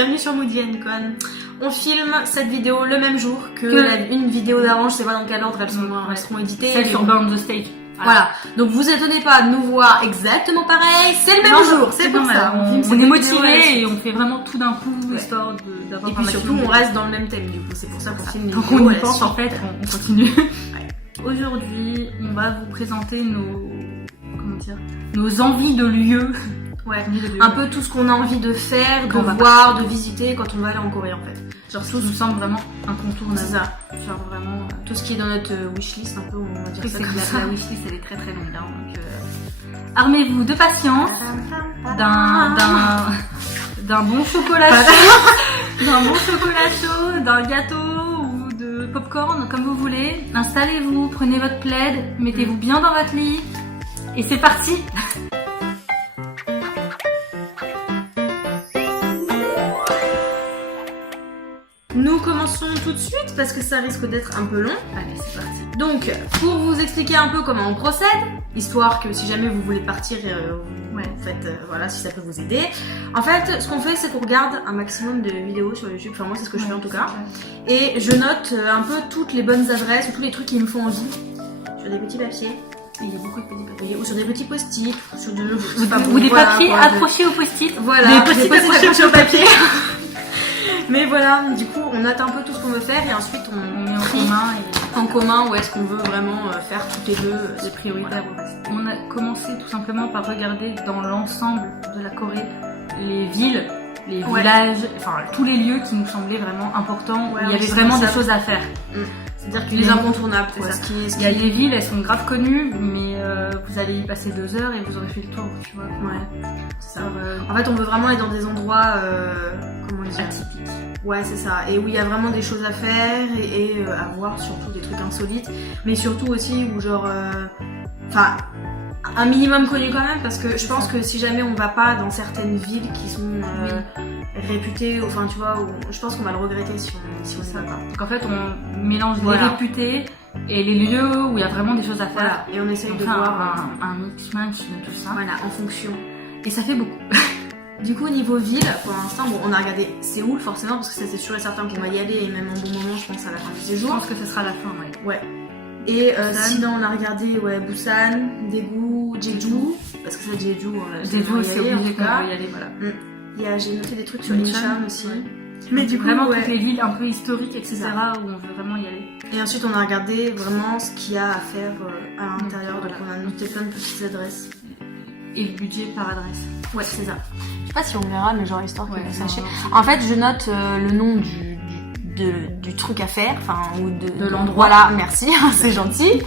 bienvenue sur Moody & Con. On filme cette vidéo le même jour que une vidéo d'avant, je sais pas dans quel ordre elles seront éditées. Celle sur Burn the Stage. Voilà, donc vous étonnez pas de nous voir exactement pareil, c'est le même jour, c'est pour ça. On est motivés et on fait vraiment tout d'un coup, histoire d'avoir. Et puis surtout, on reste dans le même thème, du coup, c'est pour ça qu'on filme les vidéos. Donc on y pense, en fait, on continue. Aujourd'hui, on va vous présenter nos envies de lieux. Ouais, un peu tout ce qu'on a envie de faire, de voir, de visiter quand on va aller en Corée en fait. Genre tout nous semble vraiment incontournable. C'est ça. Genre vraiment tout ce qui est dans notre wishlist un peu, on va dire ça comme ça. La wishlist elle est très très longue. Donc armez-vous de patience, d'un bon chocolat chaud, d'un gâteau ou de popcorn comme vous voulez. Installez-vous, prenez votre plaid, mettez-vous bien dans votre lit et c'est parti. Nous commençons tout de suite parce que ça risque d'être un peu long. Allez, c'est parti. Donc, pour vous expliquer un peu comment on procède, histoire que si jamais vous voulez partir, vous faites, voilà, si ça peut vous aider. En fait, ce qu'on fait, c'est qu'on regarde un maximum de vidéos sur YouTube. Enfin, moi, c'est ce que je fais en tout cas. Et je note un peu toutes les bonnes adresses ou tous les trucs qui me font envie sur des petits papiers. Il y a beaucoup de petits papiers. Ou sur des petits post-it, ou des papiers accrochés au post-it. Voilà, des post-it accrochés au papier. Mais voilà, du coup, on note un peu tout ce qu'on veut faire et ensuite on met en commun où est-ce qu'on veut vraiment faire toutes les deux des prioritaires. On a commencé tout simplement par regarder dans l'ensemble de la Corée les villes, les villages, enfin tous les lieux qui nous semblaient vraiment importants, où il y avait vraiment des choses à faire. C'est-à-dire que les incontournables, quoi. Il y a des villes, elles sont grave connues, mais vous allez y passer 2 heures et vous aurez fait le tour, tu vois. Ouais, c'est ça. En fait, on veut vraiment aller dans des endroits, comment dire, atypiques. Ouais, c'est ça. Et où il y a vraiment des choses à faire et à voir, surtout des trucs insolites, mais surtout aussi où genre, enfin, un minimum connu quand même, parce que je pense que si jamais on va pas dans certaines villes qui sont réputées, enfin tu vois, je pense qu'on va le regretter si on ne va pas. Donc en fait, on mélange les réputés et les lieux où il y a vraiment des choses à faire. Voilà. Et on essaye de voir un mix-match de tout ça. Voilà, en fonction. Et ça fait beaucoup. Du coup, au niveau ville, pour l'instant, bon, on a regardé Séoul forcément, parce que ça c'est sûr et certain qu'on va y aller, et même en bon moment, je pense, à la fin du séjour. Je pense que ce sera la fin, ouais. Et sinon, on a regardé Busan, Daegu, Jeju, parce que ça, Jeju, c'est obligé qu'on va y aller, voilà. J'ai noté des trucs sur Incheon aussi. Mais du coup, vraiment toutes les villes un peu historiques, etc., où on veut vraiment y aller. Et ensuite, on a regardé vraiment ce qu'il y a à faire à l'intérieur, donc on a noté plein de petites adresses. Et le budget par adresse. Ouais, c'est ça. Je sais pas si on verra, mais genre histoire que vous sachiez. En fait, je note le nom du truc à faire, enfin, ou de l'endroit. Voilà, merci, c'est gentil.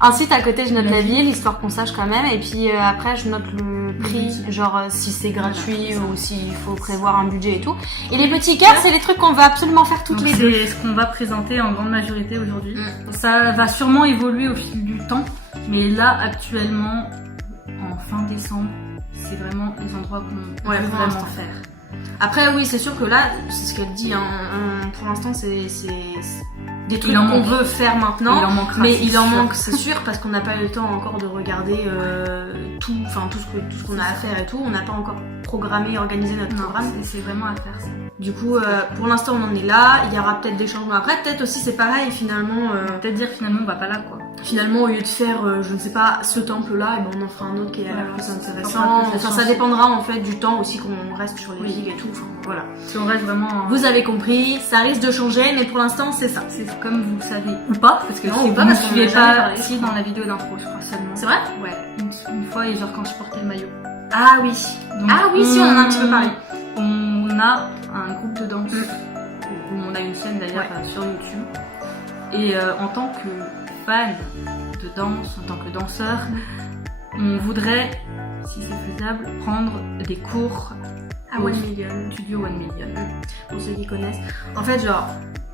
Ensuite, à côté, je note la ville, histoire qu'on sache quand même. Et puis après, je note le prix, genre si c'est gratuit ou s'il faut prévoir un budget et tout. Et les petits cœurs, c'est les trucs qu'on va absolument faire toutes les deux. C'est ce qu'on va présenter en grande majorité aujourd'hui. Ça va sûrement évoluer au fil du temps. Mais là, actuellement, en fin décembre, c'est vraiment les endroits qu'on veut vraiment faire. Après, oui, c'est sûr que là, c'est ce qu'elle dit, pour l'instant, c'est des trucs qu'on veut faire maintenant, mais il en manque, c'est sûr, parce qu'on n'a pas eu le temps encore de regarder tout ce qu'on a à faire et tout. On n'a pas encore programmé, organisé notre programme. C'est vraiment à faire ça. Du coup, pour l'instant, on en est là. Il y aura peut-être des changements après. Peut-être aussi, c'est pareil, finalement. Peut-être dire finalement, on va pas là, quoi. Finalement, au lieu de faire, je ne sais pas, ce temple-là, on en fera un autre qui est à la plus intéressant. Enfin, ça dépendra en fait du temps aussi qu'on reste sur les villes et tout. Enfin, voilà. Si on reste vraiment. Vous avez compris, ça risque de changer, mais pour l'instant, c'est ça. C'est comme vous le savez ou pas, parce que non, si ou pas, parce qu'on suivez pas ici dans la vidéo d'intro, je crois seulement. C'est vrai? Ouais. Une fois, et genre quand je portais le maillot. Ah oui. Donc, si, on en a un petit peu parlé. On a un groupe de danse où on a une chaîne d'ailleurs sur YouTube. Et en tant que fan de danse, en tant que danseur, on voudrait, si c'est faisable, prendre des cours à 1 million. Studio 1 million. Pour ceux qui connaissent. En fait, genre.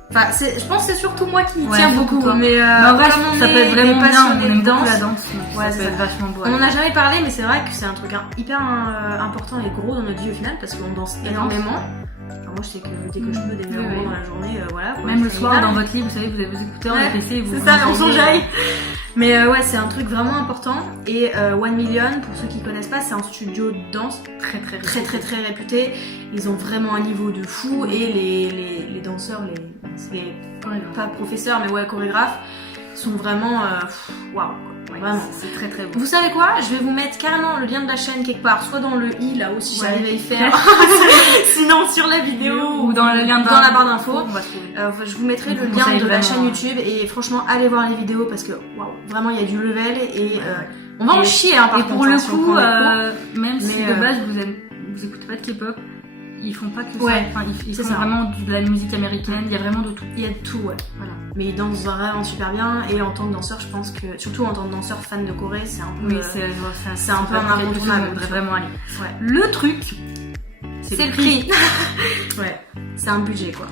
Enfin, je pense que c'est surtout moi qui y tiens beaucoup. Mais en vrai, ça peut être vraiment bien. On aime beaucoup la danse. ça peut être vachement beau. On en a jamais parlé, mais c'est vrai que c'est un truc hyper important et gros dans notre vie au final, parce qu'on danse énormément. Alors moi je sais que dès que je peux des numéros dans la journée, voilà. Même le soir dans votre lit, vous savez, vous avez vos écouteurs, le PC et vous. C'est ça, on s'enjaille. Mais ouais, c'est un truc vraiment important. Et One Million, pour ceux qui connaissent pas, c'est un studio de danse très réputé. Ils ont vraiment un niveau de fou et les danseurs, les pas professeurs, mais ouais, chorégraphes, sont vraiment waouh. Ouais, vraiment. C'est très beau. Vous savez quoi? Je vais vous mettre carrément le lien de la chaîne quelque part, soit dans le i là-haut si j'arrive à y faire, sinon sur la vidéo ou dans le lien dans la barre d'infos. On va trouver. Je vous mettrai le lien de la chaîne YouTube et franchement allez voir les vidéos parce que waouh, vraiment il y a du level et on va en chier hein, par et contre. pour le si coup, même si de base vous écoutez pas de K-pop, ils font pas que ça. Enfin, ils font vraiment de la musique américaine. Il y a vraiment de tout. Il y a de tout, ouais. Voilà. Mais ils dansent vraiment super bien. Et en tant que danseur, je pense que, surtout en tant que danseur fan de Corée, c'est un peu. Oui, c'est un peu un incontournable. On devrait vraiment aller. Ouais. Le truc, c'est le prix. Ouais. C'est un budget, quoi.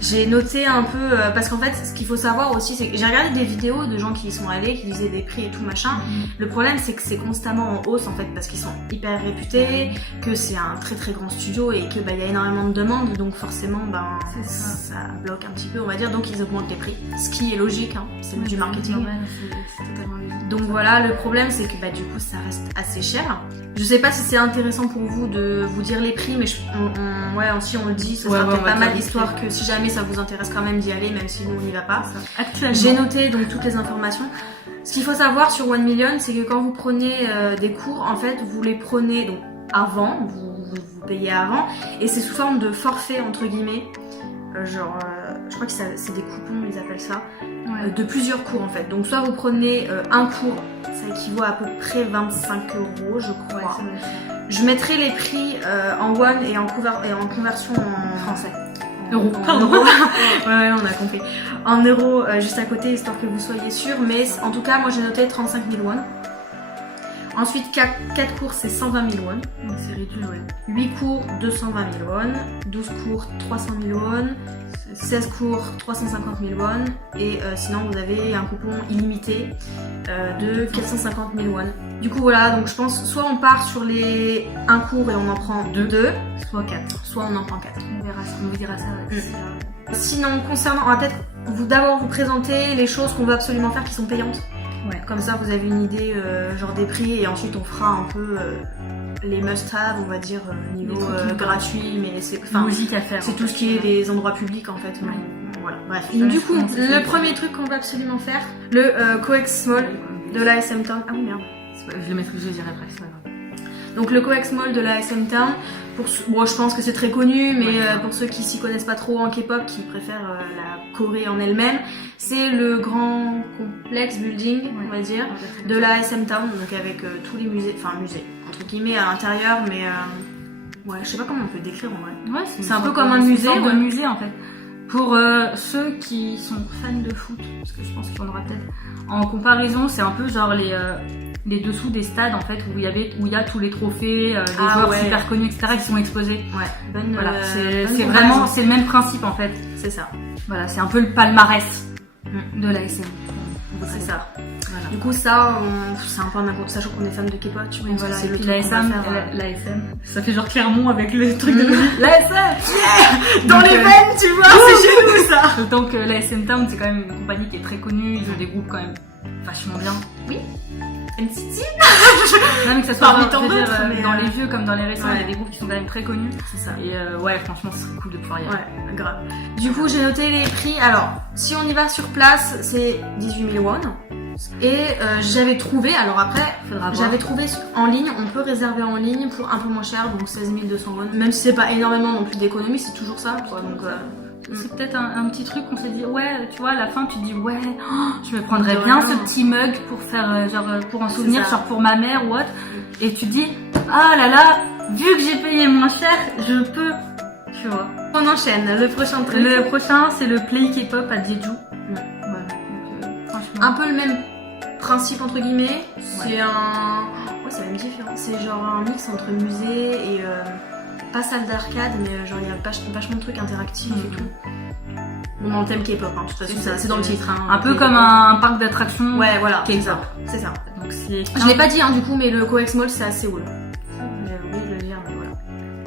J'ai noté un peu parce qu'en fait, ce qu'il faut savoir aussi, c'est que j'ai regardé des vidéos de gens qui y sont allés, qui disaient des prix et tout machin. Le problème, c'est que c'est constamment en hausse en fait parce qu'ils sont hyper réputés, que c'est un très grand studio et que il y a énormément de demandes, donc forcément ça bloque un petit peu, on va dire. Donc ils augmentent les prix, ce qui est logique, hein, c'est du marketing. C'est totalement logique. Donc voilà, le problème, c'est que du coup, ça reste assez cher. Je sais pas si c'est intéressant pour vous de vous dire les prix, mais si on le dit, ça sera peut-être pas mal, histoire que si jamais ça vous intéresse quand même d'y aller, même si nous on n'y va pas. Actuellement. J'ai noté donc toutes les informations. Ce qu'il faut savoir sur One Million, c'est que quand vous prenez des cours, en fait, vous les prenez donc avant, vous payez avant, et c'est sous forme de forfait entre guillemets. Je crois que c'est des coupons, ils appellent ça, de plusieurs cours en fait. Donc soit vous prenez un cours, ça équivaut à peu près 25 €, je crois. Je mettrai les prix en won et en conversion en français. Euros. Ouais, on a compris. En euros juste à côté, histoire que vous soyez sûrs. Mais en tout cas, moi j'ai noté 35 000 won. Ensuite, 4 cours, c'est 120 000 won. Donc c'est réduit, ouais. 8 cours, 220 000 won. 12 cours, 300 000 won. 16 cours, 350 000 won. Et sinon, vous avez un coupon illimité de 450 000 won. Du coup, voilà, donc je pense soit on part sur les 1 cours et on en prend 2, soit 4. Soit on en prend 4. On vous dira ça. Sinon, concernant, on va peut-être d'abord vous présenter les choses qu'on veut absolument faire qui sont payantes. Ouais. Comme ça, vous avez une idée genre des prix et ensuite on fera un peu les must-have, on va dire niveau gratuit, mais c'est logique à faire. C'est tout ce qui est les endroits publics en fait. Ouais. Voilà. Bref. Du coup, le premier truc qu'on va absolument faire, le Coex Mall de la SM Town. Ah oui merde. Je le mettrai, je le dirai après. C'est pas grave. Donc le Coex Mall de la SM Town, je pense que c'est très connu, mais pour ceux qui s'y connaissent pas trop en K-pop, qui préfèrent la Corée en elle-même, c'est le grand complexe building, on va dire, de la SM Town, donc avec tous les musées, entre guillemets à l'intérieur, mais je sais pas comment on peut décrire en vrai. Ouais, c'est un peu comme un musée. C'est un musée en fait. Pour ceux qui sont fans de foot, parce que je pense qu'il y en aura peut-être. En comparaison, c'est un peu genre les dessous des stades en fait où il y a tous les trophées, des joueurs super connus, etc. qui sont exposés. Ouais. Voilà, c'est vraiment le même principe en fait. C'est ça. Voilà, c'est un peu le palmarès de l'ASM. C'est ça. Voilà. Du coup, ça, c'est un peu un incontournable, sachant qu'on est fan de K-pop, tu vois. Voilà, c'est le l'ASM, ça fait genre Clermont avec le truc de l'ASM dans les veines, tu vois, c'est chez nous ça. D'autant que l'ASM Town, c'est quand même une compagnie qui est très connue, ils ont des groupes quand même vachement bien. Oui. NCT. Non, mais que ça soit dans les vieux comme dans les récents, il y a des groupes qui sont quand même très connus. C'est ça. Et franchement, ce serait cool de pouvoir y aller. Ouais, grave. Du coup, j'ai noté les prix. Alors, si on y va sur place, c'est 18 000 won. Et j'avais trouvé, alors après, j'avais trouvé en ligne, on peut réserver en ligne pour un peu moins cher, donc 16 200 won. Même si c'est pas énormément non plus d'économie, c'est toujours ça, quoi. Donc, c'est peut-être un petit truc qu'on s'est dit, tu vois, à la fin tu te dis, je me prendrais bien ce petit mug pour faire, pour en souvenir, genre pour ma mère ou autre. Et tu te dis, ah là là, vu que j'ai payé moins cher, je peux, tu vois. On enchaîne, le prochain truc. Le prochain, c'est le Play K-pop à Jeju. Voilà. Donc, franchement. Un peu le même principe, entre guillemets. C'est c'est même différent. C'est genre un mix entre musée et pas salle d'arcade, mais genre il y a vachement de trucs interactifs et tout. Bon, dans le thème K-pop, hein, de toute façon, c'est dans le titre. Hein, un peu comme un parc d'attractions. Ouais, voilà. K-pop. C'est ça. Donc donc c'est... Je l'ai pas dit du coup, mais le COEX Mall c'est à Séoul. J'ai oublié de le dire, mais voilà.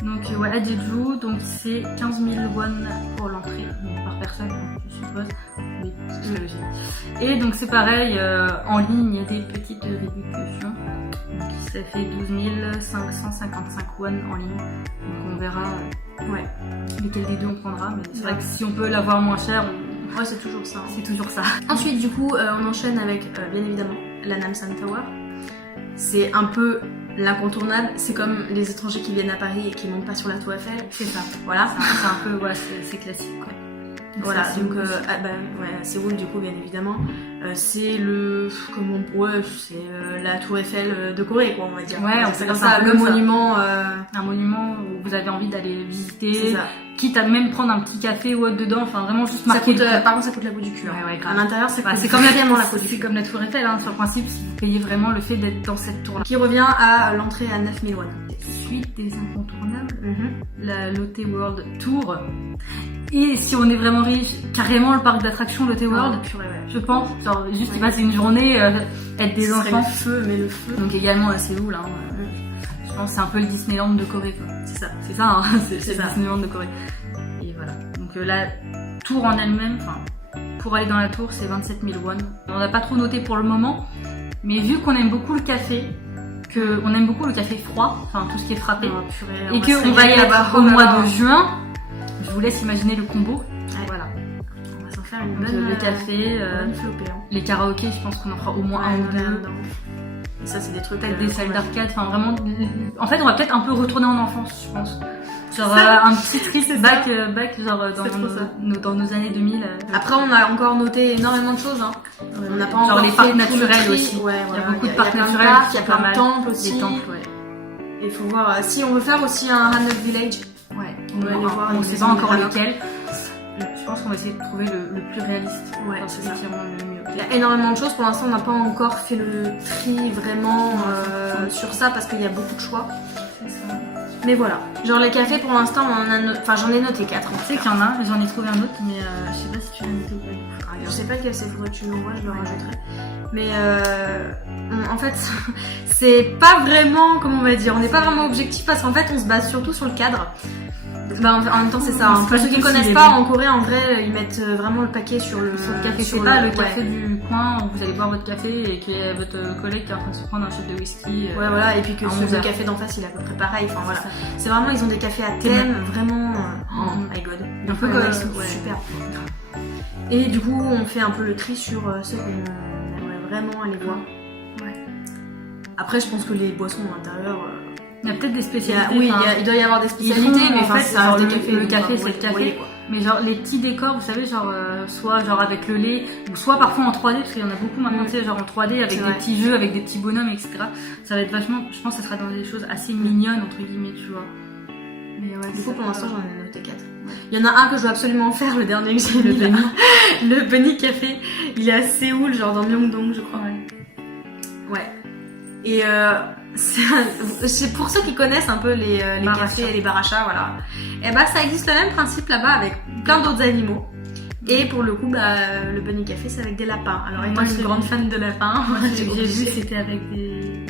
Donc ouais, à Jeju, donc c'est 15 000 won pour l'entrée, par personne, je suppose. Oui, c'est ce que j'ai dit. Et donc c'est pareil, en ligne, il y a des petites réductions. Donc ça fait 12 555 won en ligne. Donc on verra lesquels des deux on prendra. Mais c'est vrai que si on peut l'avoir moins cher, ouais, c'est toujours ça. C'est toujours ça. Ensuite, du coup, on enchaîne avec, bien évidemment, la Namsan Tower. C'est un peu l'incontournable. C'est comme les étrangers qui viennent à Paris et qui montent pas sur la Tour Eiffel. C'est ça. Voilà. C'est un peu, voilà, c'est classique, quoi. Voilà, donc Séoul, du coup, bien évidemment, c'est le, c'est la Tour Eiffel de Corée, quoi, on va dire. Ouais, c'est comme ça, le monument. Un monument où vous avez envie d'aller visiter. C'est ça. Quitte à même prendre un petit café ou autre dedans, enfin vraiment juste marquer. Par contre, ça coûte la peau du cul. Ouais, à l'intérieur, ça coûte c'est comme vraiment la peau du C'est cul. comme la Tour Eiffel, sur le principe, si vous payez vraiment le fait d'être dans cette tour-là. Qui revient à l'entrée à 9 000 won. Suite des incontournables, la Lotte World Tour. Et si on est vraiment riche, carrément le parc d'attractions Lotte World, je pense. Genre, juste y passer une journée, être des enfants. Le feu. Donc également à Séoul, je pense que c'est un peu le Disneyland de Corée, quoi. C'est ça, c'est le Disneyland de Corée. Et voilà. Donc la tour en elle-même, pour aller dans la tour, c'est 27 000 won. On n'a pas trop noté pour le moment, mais vu qu'on aime beaucoup le café, qu'on aime beaucoup le café froid, tout ce qui est frappé, et qu'on va y être au mois de juin, je vous laisse imaginer le combo. Voilà. On va s'en faire une bonne. Le café, les karaokés, je pense qu'on en fera au moins un ou deux. Et ça, c'est des trucs. Peut-être des salles d'arcade, vraiment. En fait, on va peut-être un peu retourner en enfance, je pense. Genre un petit trip back genre dans nos années 2000. Après, on a encore noté énormément de choses. On n'a pas encore les parcs naturels aussi. Ouais, il y a beaucoup de parcs naturels. Il y a plein de temples aussi. Des temples, ouais. Il faut voir si on veut faire aussi un Hanok Village. Ouais. On va aller voir. On ne sait pas encore lequel. Je pense qu'on va essayer de trouver le plus réaliste. Ouais, c'est ça. Qui rend le mieux. Il y a énormément de choses. Pour l'instant, on n'a pas encore fait le tri vraiment sur ça parce qu'il y a beaucoup de choix. C'est ça. Mais voilà. Genre les cafés, pour l'instant, j'en ai noté 4. Tu sais qu'il y en a, j'en ai trouvé un autre, mais je sais pas si tu l'as noté ou pas. Je sais pas lequel c'est, faudrait que tu m'envoies, je le rajouterai. Mais en fait, c'est pas vraiment, comment on va dire, on n'est pas vraiment objectif parce qu'en fait, on se base surtout sur le cadre. En même temps, c'est ça. Pour ceux qui connaissent pas, en Corée, en vrai, ils mettent vraiment le paquet sur le café. C'est pas le café du coin où vous allez boire votre café et qu'il y a votre collègue qui est en train de se prendre un shot de whisky. Ouais, voilà, et puis que le café d'en face, il est à peu près pareil. Enfin, voilà. C'est vraiment, ils ont des cafés à thème, vraiment. Oh my god. Un peu comme super. Et du coup, on fait un peu le tri sur ceux qu'on aimerait vraiment aller voir. Ouais. Après, je pense que les boissons à l'intérieur. Il y a peut-être des spécialités. Oui, il doit y avoir des spécialités, mais en fait, ça le café, c'est le café. Mais genre les petits décors, vous savez, genre soit genre avec le lait, ou soit parfois en 3D, parce qu'il y en a beaucoup maintenant, tu sais, genre en 3D avec des petits jeux, avec des petits bonhommes, etc. Ça va être vachement, je pense que ça sera dans des choses assez mignonnes, entre guillemets, tu vois. Mais ouais, du coup, pour l'instant, j'en ai noté 4. Il y en a un que je dois absolument faire, le dernier que j'ai mis, le Bunny Café. Il est à Séoul, genre dans Myeongdong, je crois. Ouais. Et c'est pour ceux qui connaissent un peu les cafés et les barachas, voilà. Et ça existe le même principe là-bas avec plein d'autres animaux. Et pour le coup, le Bunny Café, c'est avec des lapins. Alors, moi, je suis une grande fan de lapins. J'ai vu, c'était avec des...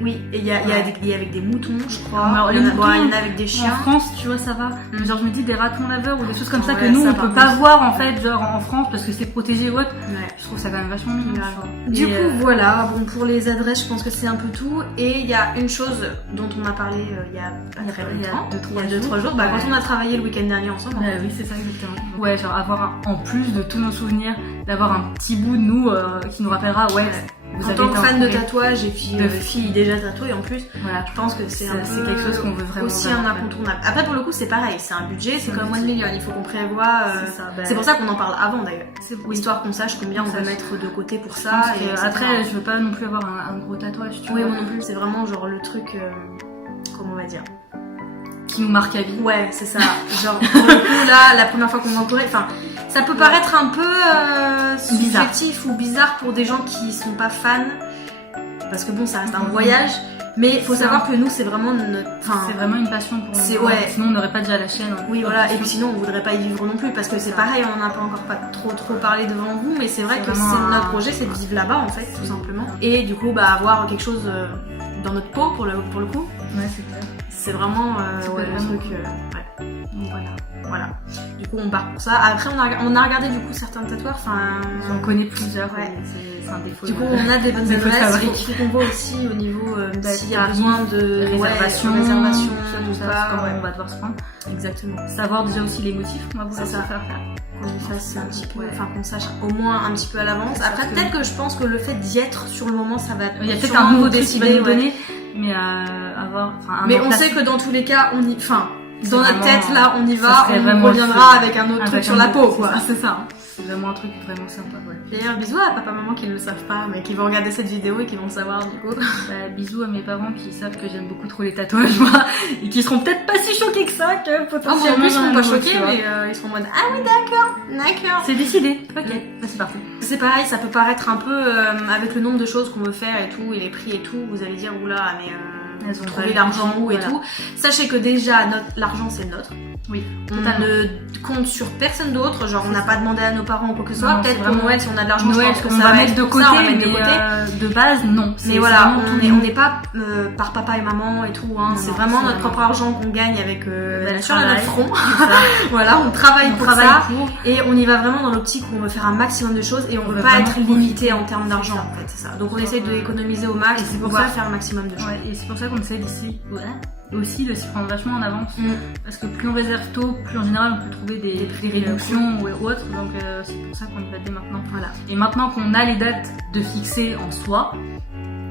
Oui, et il y a avec des moutons, je crois. Alors, il y en a avec des chiens. En France, tu vois, ça va. Genre, je me dis des ratons laveurs ou des choses comme ça que nous, on peut pas voir en fait, genre en France, parce que c'est protégé ou autre. Je trouve ça quand même vachement mignon. Du coup, voilà. Bon, pour les adresses, je pense que c'est un peu tout. Et il y a une chose dont on a parlé il y a pas très longtemps. Il y a 2-3 jours. Quand on a travaillé le week-end dernier ensemble. Oui, c'est ça, exactement. Ouais, genre avoir, en plus de tous nos souvenirs, d'avoir un petit bout de nous qui nous rappellera, en tant que fan de tatouage et puis fille déjà tatouée en plus, voilà, je pense que c'est quelque chose qu'on veut vraiment aussi un incontournable. Après pour le coup c'est pareil, c'est un budget, c'est comme 1 million, il faut qu'on prévoit. C'est pour ça qu'on en parle avant d'ailleurs, histoire qu'on sache combien on va mettre de côté pour ça. Et après je veux pas non plus avoir un gros tatouage, tu vois. Oui, moi non plus, c'est vraiment genre le truc, comment on va dire, qui nous marque à vie. Ouais, c'est ça. Genre pour le coup là, la première fois qu'on va en Corée, ça peut paraître un peu subjectif ou bizarre pour des gens qui sont pas fans, parce que bon, ça reste un voyage, Mais il faut savoir que nous, c'est vraiment notre... c'est vraiment une passion pour nous. Ouais. Sinon, on n'aurait pas déjà la chaîne. Oui, voilà. Et puis sinon, on voudrait pas y vivre non plus, parce que c'est pareil, on en a pas encore pas trop parlé devant vous, mais c'est vrai que notre projet, c'est de vivre là-bas, en fait, tout simplement. Et du coup, avoir quelque chose dans notre peau, pour le coup. Ouais, c'est clair. C'est vraiment un truc... Donc voilà. Du coup, on part pour ça. Après, on a regardé du coup certains tatoueurs. On connaît plusieurs. Ouais. C'est un défaut. Du coup, on a des bonnes adresses. Il faut qu'on voit aussi au niveau s'il y a besoin de réservation, tout ça. Comment on va devoir se prendre. Exactement. Savoir déjà aussi les motifs qu'on va vouloir se faire. Qu'on y fasse un petit peu, qu'on sache au moins un petit peu à l'avance. Après, peut-être que je pense que le fait d'y être sur le moment, ça va. Il y a peut-être un nouveau décide de nous donner, mais mais on sait que dans tous les cas, on y. Dans notre tête, là, on y va, on reviendra avec un autre truc sur la peau, quoi. C'est ça. C'est vraiment un truc vraiment sympa, ouais. D'ailleurs, bisous à papa, maman qui ne le savent pas, mais qui vont regarder cette vidéo et qui vont le savoir, du coup. Bisous à mes parents qui savent que j'aime beaucoup trop les tatouages, moi, et qui seront peut-être pas si choqués que ça, que potentiellement. En plus, ils seront pas choqués, mais ils seront en mode, ah oui, d'accord. C'est décidé. Ok, c'est parti. C'est pareil, ça peut paraître un peu, avec le nombre de choses qu'on veut faire et tout, et les prix et tout, vous allez dire, oula, mais elles ont trouvé l'argent où et tout. Sachez que déjà, l'argent, c'est le nôtre. Oui. On ne compte sur personne d'autre, genre on n'a pas demandé à nos parents ou quoi que ce soit. Peut-être pour Noël, si on a de l'argent, je pense que ça va mettre de côté. De base, non. Mais voilà, on n'est pas par papa et maman et tout. C'est vraiment notre propre argent qu'on gagne avec sur notre front. Voilà, on travaille pour ça. Et on y va vraiment dans l'optique où on veut faire un maximum de choses et on veut pas être limité en termes d'argent en fait, c'est ça. Donc on essaye d'économiser au max pour pouvoir faire le maximum de choses. Et c'est pour ça qu'on essaie d'ici aussi de s'y prendre vachement en avance, parce que plus on réserve tôt, plus en général on peut trouver des réductions ou autres, donc c'est pour ça qu'on y va dès maintenant. Voilà. Et maintenant qu'on a les dates de fixer en soi,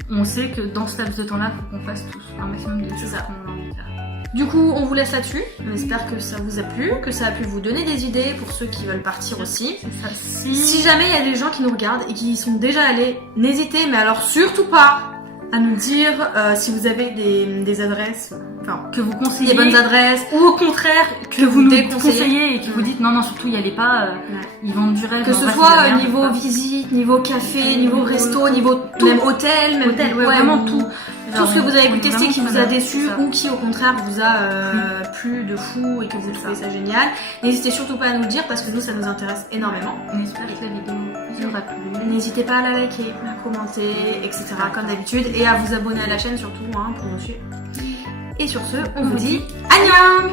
on sait que dans ce laps de temps là, il faut qu'on fasse tous un maximum de choses qu'on a envie de faire. Du coup, on vous laisse là-dessus. On espère que ça vous a plu, que ça a pu vous donner des idées pour ceux qui veulent partir aussi. C'est ça. Si jamais il y a des gens qui nous regardent et qui y sont déjà allés, n'hésitez, mais alors surtout pas à nous dire si vous avez des adresses, que vous conseillez, des bonnes adresses, ou au contraire que vous nous déconseillez conseillez et que vous dites non surtout y allez pas, ils vendent du rêve. Que ce soit niveau visite, niveau café, niveau resto, niveau tout, même hôtel, vraiment tout. Tout ce que vous avez pu tester qui vous a déçu ou qui au contraire vous a plu de fou et que vous trouvez ça génial. N'hésitez surtout pas à nous le dire parce que nous ça nous intéresse énormément. On espère que la vidéo vous aura plu. N'hésitez pas à la liker, à commenter, etc. comme d'habitude et à vous abonner à la chaîne surtout pour nous suivre. Et sur ce, on vous dit Annyeong!